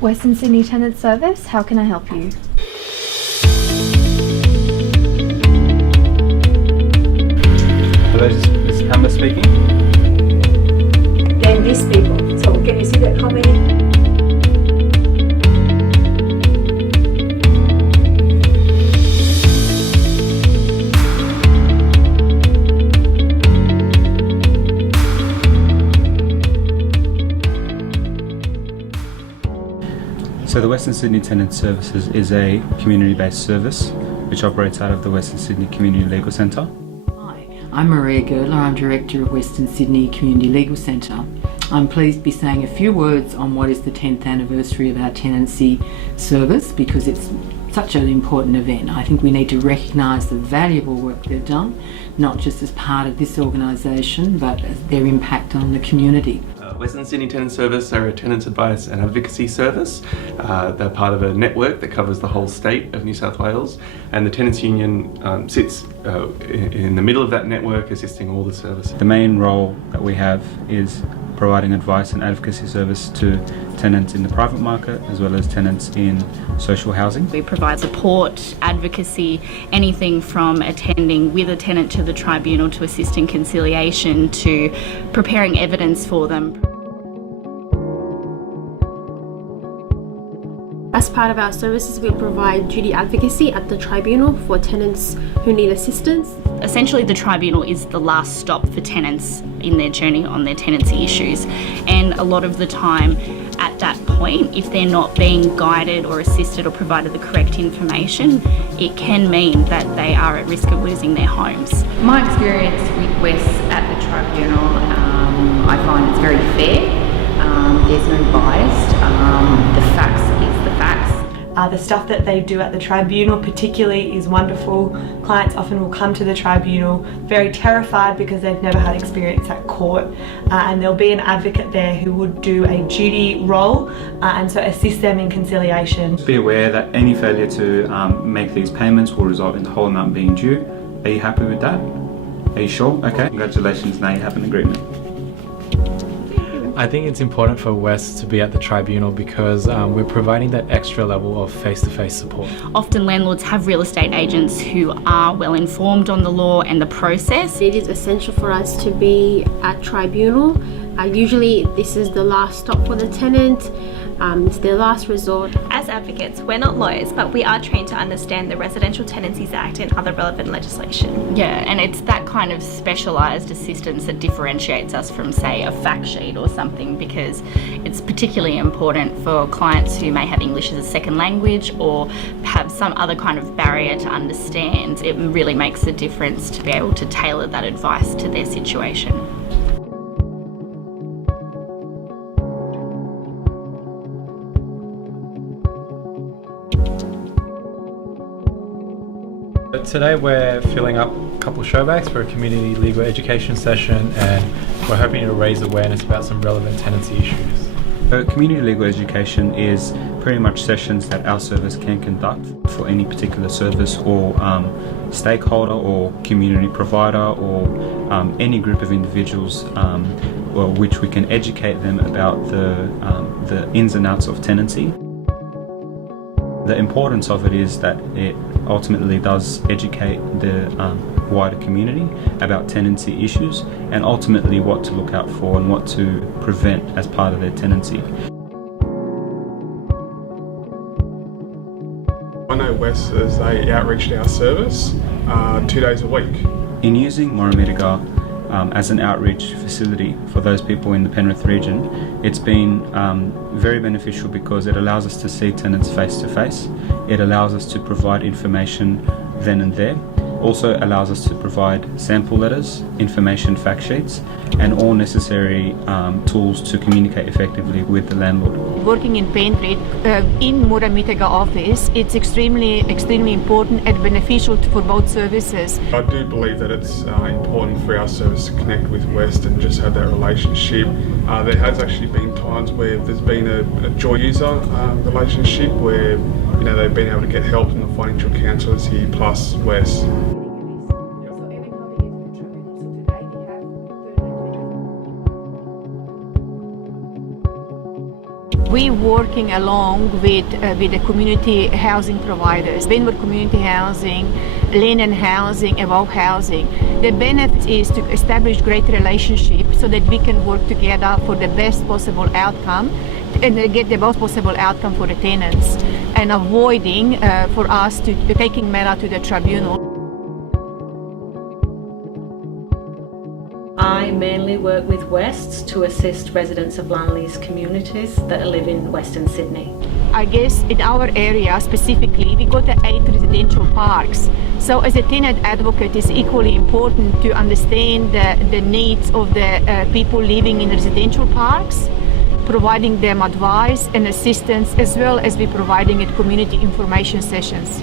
Western Sydney Tenant Service, how can I help you? Hello, this is Amber speaking. Then these people. So can you see that how many? So the Western Sydney Tenant Services is a community-based service which operates out of the Western Sydney Community Legal Centre. Hi, I'm Maria Gertler. I'm Director of Western Sydney Community Legal Centre. I'm pleased to be saying a few words on what is the 10th anniversary of our tenancy service because it's such an important event. I think we need to recognise the valuable work they've done, not just as part of this organisation, but as their impact on the community. Western Sydney Tenant Service are a tenants advice and advocacy service. They're part of a network that covers the whole state of New South Wales, and the Tenants Union sits in the middle of that network, assisting all the services. The main role that we have is providing advice and advocacy service to tenants in the private market as well as tenants in social housing. We provide support, advocacy, anything from attending with a tenant to the tribunal to assisting conciliation to preparing evidence for them. As part of our services, we provide duty advocacy at the tribunal for tenants who need assistance. Essentially, the tribunal is the last stop for tenants in their journey on their tenancy issues, and a lot of the time at that point, if they're not being guided or assisted or provided the correct information, it can mean that they are at risk of losing their homes. My experience with Wes at the tribunal, I find it's very fair. There's no bias. The facts is the facts. The stuff that they do at the tribunal particularly is wonderful. Clients often will come to the tribunal very terrified because they've never had experience at court, and there'll be an advocate there who would do a duty role and so assist them in conciliation. Be aware that any failure to make these payments will result in the whole amount being due. Are you happy with that? Are you sure? Okay, congratulations, now you have an agreement. I think it's important for Wes to be at the tribunal because we're providing that extra level of face-to-face support. Often landlords have real estate agents who are well informed on the law and the process. It is essential for us to be at tribunal. Usually this is the last stop for the tenant. It's their last resort. As advocates, we're not lawyers, but we are trained to understand the Residential Tenancies Act and other relevant legislation. Yeah, and it's that kind of specialised assistance that differentiates us from, say, a fact sheet or something, because it's particularly important for clients who may have English as a second language or have some other kind of barrier to understand. It really makes a difference to be able to tailor that advice to their situation. Today we're filling up a couple of showbacks for a community legal education session, and we're hoping to raise awareness about some relevant tenancy issues. Community legal education is pretty much sessions that our service can conduct for any particular service or stakeholder or community provider or any group of individuals which we can educate them about the ins and outs of tenancy. The importance of it is that it ultimately does educate the wider community about tenancy issues and ultimately what to look out for and what to prevent as part of their tenancy. I know Wes as they outreach to our service 2 days a week. In using Morramitaga as an outreach facility for those people in the Penrith region, it's been very beneficial because it allows us to see tenants face to face. It allows us to provide information then and there. Also allows us to provide sample letters, information fact sheets, and all necessary tools to communicate effectively with the landlord. Working in Penrith, in Morramitaga office, it's extremely important and beneficial for both services. I do believe that it's important for our service to connect with West and just have that relationship. There has actually been times where there's been a joint user relationship where they've been able to get help from the financial counsellors here plus West. we working along with the community housing providers, Benwood Community Housing, Lennon Housing, Evolve Housing. The benefit is to establish great relationships so that we can work together for the best possible outcome and get the best possible outcome for the tenants, and avoiding for us to taking matter to the tribunal. I mainly work with Wests to assist residents of landlease communities that live in Western Sydney. I guess in our area specifically, we got the 8 residential parks. So as a tenant advocate, it's equally important to understand the needs of the people living in residential parks, providing them advice and assistance, as well as we providing it community information sessions.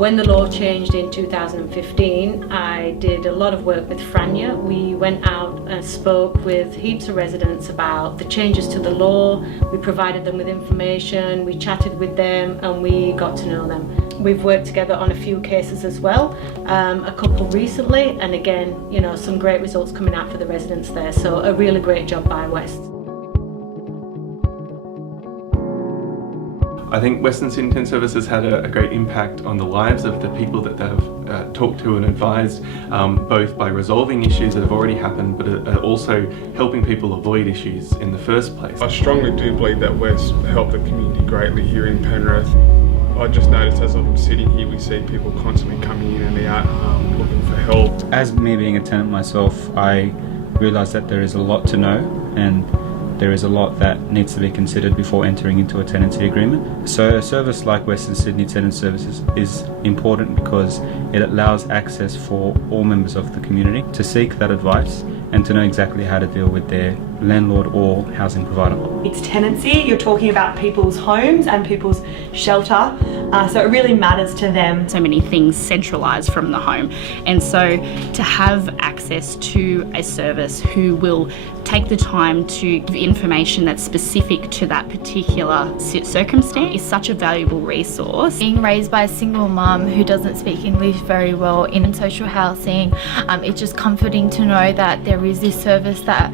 When the law changed in 2015, I did a lot of work with Franja. We went out and spoke with heaps of residents about the changes to the law. We provided them with information, we chatted with them, and we got to know them. We've worked together on a few cases as well, a couple recently, and again, you know, some great results coming out for the residents there. So a really great job by West. I think Western Sydney Tenant Services had a great impact on the lives of the people that they've talked to and advised, both by resolving issues that have already happened, but also helping people avoid issues in the first place. I strongly do believe that West helped the community greatly here in Penrith. I just noticed as I'm sitting here, we see people constantly coming in and out looking for help. As me being a tenant myself, I realise that there is a lot to know, and there is a lot that needs to be considered before entering into a tenancy agreement. So a service like Western Sydney Tenant Services is important because it allows access for all members of the community to seek that advice and to know exactly how to deal with their landlord or housing provider. It's tenancy, you're talking about people's homes and people's shelter, so it really matters to them. So many things centralised from the home, and so to have access to a service who will take the time to give information that's specific to that particular circumstance is such a valuable resource. Being raised by a single mum who doesn't speak English very well in social housing, it's just comforting to know that there is this service that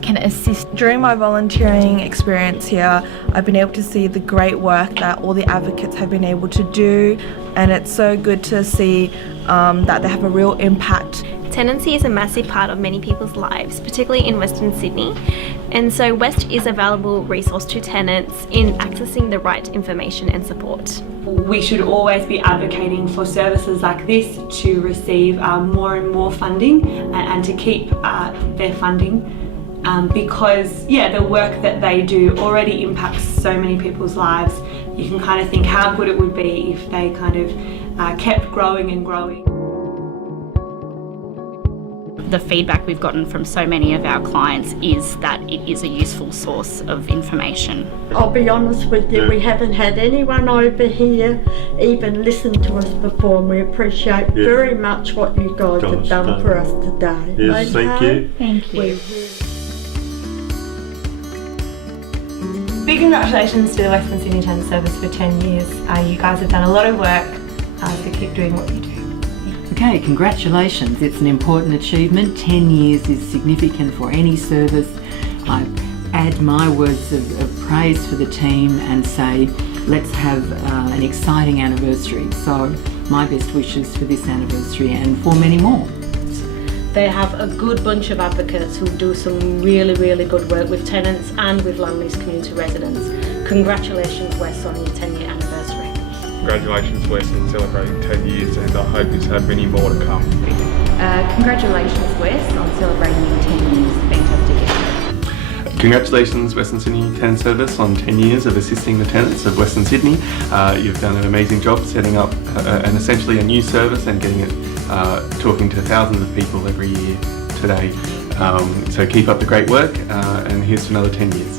can assist. During my volunteering experience here, I've been able to see the great work that all the advocates have been able to do, and it's so good to see that they have a real impact. Tenancy is a massive part of many people's lives, particularly in Western Sydney, and so West is a valuable resource to tenants in accessing the right information and support. We should always be advocating for services like this to receive more and more funding and to keep their funding because the work that they do already impacts so many people's lives. You can kind of think how good it would be if they kind of kept growing and growing. The feedback we've gotten from so many of our clients is that it is a useful source of information. I'll be honest with you, we haven't had anyone over here even listen to us before, and we appreciate very much what you guys have done for us today. Yes, thank you. Thank you. Big congratulations to the Western Sydney Tenant Service for 10 years. You guys have done a lot of work, so keep doing what you do. Okay, congratulations. It's an important achievement. 10 years is significant for any service. I add my words of praise for the team and say, let's have an exciting anniversary. So my best wishes for this anniversary and for many more. They have a good bunch of advocates who do some really, really good work with tenants and with landlease community residents. Congratulations, Wes, on your 10-year anniversary. Congratulations, West, in celebrating 10 years, and I hope you have many more to come. Congratulations, Wes, on celebrating your 10 years. Fantastic. Congratulations, Western Sydney Tenant Service, on 10 years of assisting the tenants of Western Sydney. You've done an amazing job setting up essentially a new service and getting it talking to thousands of people every year today. So keep up the great work, and here's to another 10 years.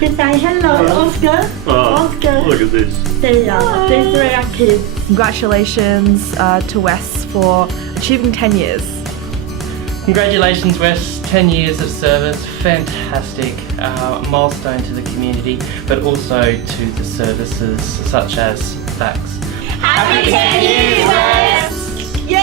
You say hello, Oscar. Oscar. Look at this. These are our kids. Congratulations to Wes for achieving 10 years. Congratulations, Wes, 10 years of service, fantastic milestone to the community, but also to the services such as fax. Happy 10 years, Wes! Yay!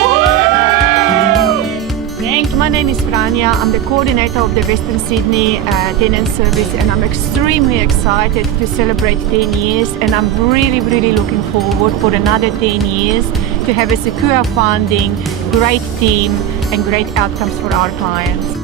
Thank you. my name is Franja. I'm the coordinator of the Western Sydney Tenant Service, and I'm extremely excited to celebrate 10 years, and I'm really looking forward for another 10 years to have a secure funding, great team and great outcomes for our clients.